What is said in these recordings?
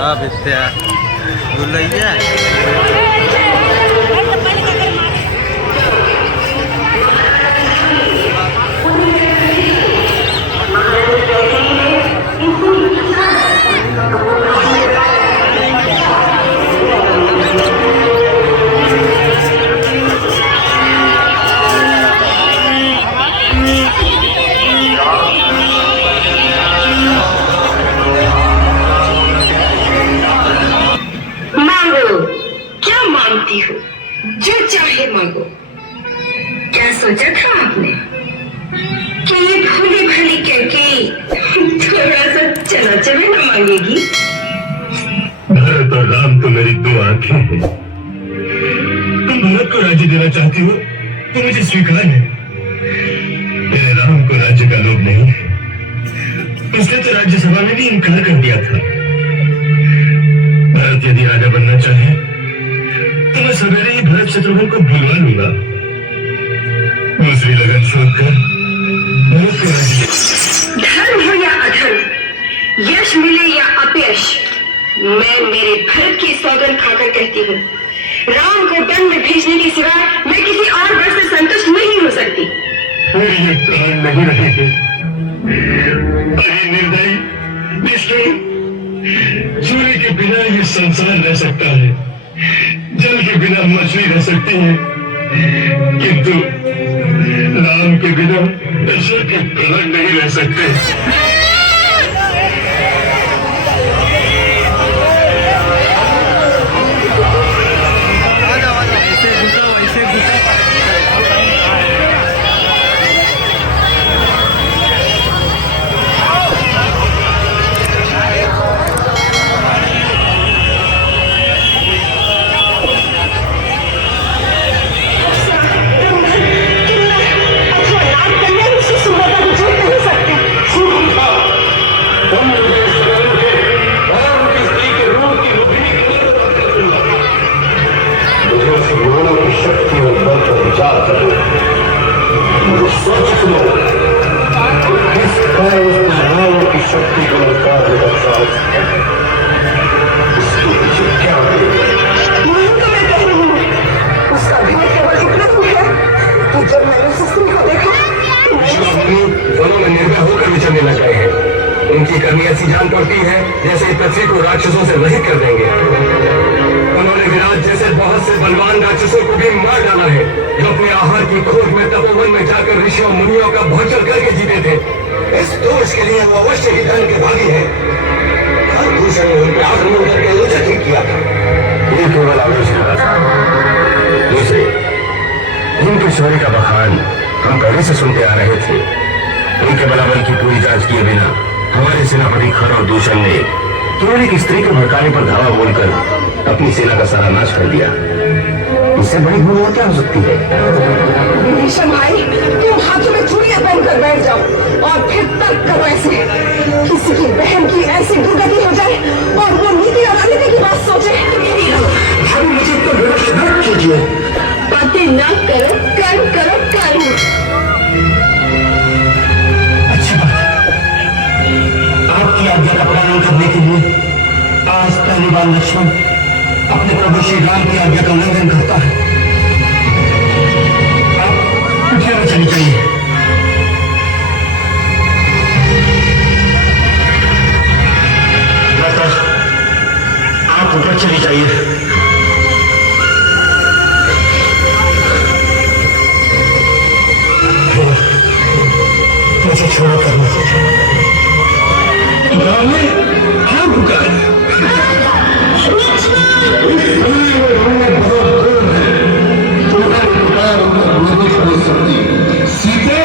हाँ विद्या बुलैया हो जो चाहे मांगो। क्या सोचा था आपने कि ये भोली भाली कहके थोड़ा सा चना चना न मांगेगी? भरत और राम तो मेरी दो आंखें हैं। तुम भरत को राज्य देना चाहती हो तो मुझे स्वीकार है। मेरे राम को राज्य का लोभ नहीं है, इसने तो राज्यसभा में भी इनकार कर दिया था। भरत यदि राजा बनना चाहे तो मैं सवेरे ही भरत शत्रुघ्न को भुलवा लूंगा। दूसरी लगन छोड़कर भरत को राज्य। धर्म हो या अधर्म, यश मिले या अपयश, मैं मेरे भरत की सौगंध खाकर कहती हूँ, राम को वन में भेजने के सिवा मैं किसी और वर से संतुष्ट नहीं हो सकती। फिर ये प्राण नहीं रहेंगे। अरे निर्दयी, निष्ठुर, सूर्य के बिना ये संसार रह सकता है, जल के बिना मछली रह सकती है, किंतु राम के बिना दशरथ के प्राण नहीं रह सकते। उनकी करनी ऐसी जान पड़ती है जैसे पृथ्वी को राक्षसों से रहित कर देंगे। उन्होंने विराट जैसे बहुत से बलवान राक्षसों को भी मार डाला है, जो अपने आहार की खोज में तपोवन में जाकर ऋषियों मुनियों का भोजन करके जीते थे। इस दोष के लिए वो अवश्य ही धन के भागी है। दूसरे ने उन पर आक्रमण करके उचित ही किया था। ये केवल आलोचना था। दूसरे, इनके शौर्य का बखान हम पहले से सुनते आ रहे थे। उनके बलाबल की पूरी जांच किए बिना हमारे सेनापति खर और दूषण ने केवल एक स्त्री के भड़काने पर धावा बोलकर अपनी सेना का सारा नाश कर दिया। इससे बड़ी भूल क्या हो सकती है? भीषम भाई, तुम हाथों में चूड़ियां पहनकर बैठ जाओ और फिर तर्क करो ऐसे। किसी की बहन की ऐसी दुर्गति हो जाए और वो नीति और अनीति की बात सोचे। भाभी मुझे तो विवश न कीजिए। बातें न करो, कर्म करो, कर्म। आपकी आज्ञा का पालन करने के लिए आज पहली बार लक्ष्मण अपने प्रभु श्री राम की आज्ञा का उल्लंघन करता है। आप ऊपर चली जाइए। आप ऊपर चली जाइए। मुझे छोड़ो करना क्या पुकार सीते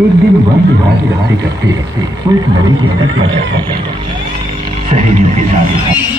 एक दिन वन विहार करते करते वो एक नदी के तट पर जाता सहेलियों के साथ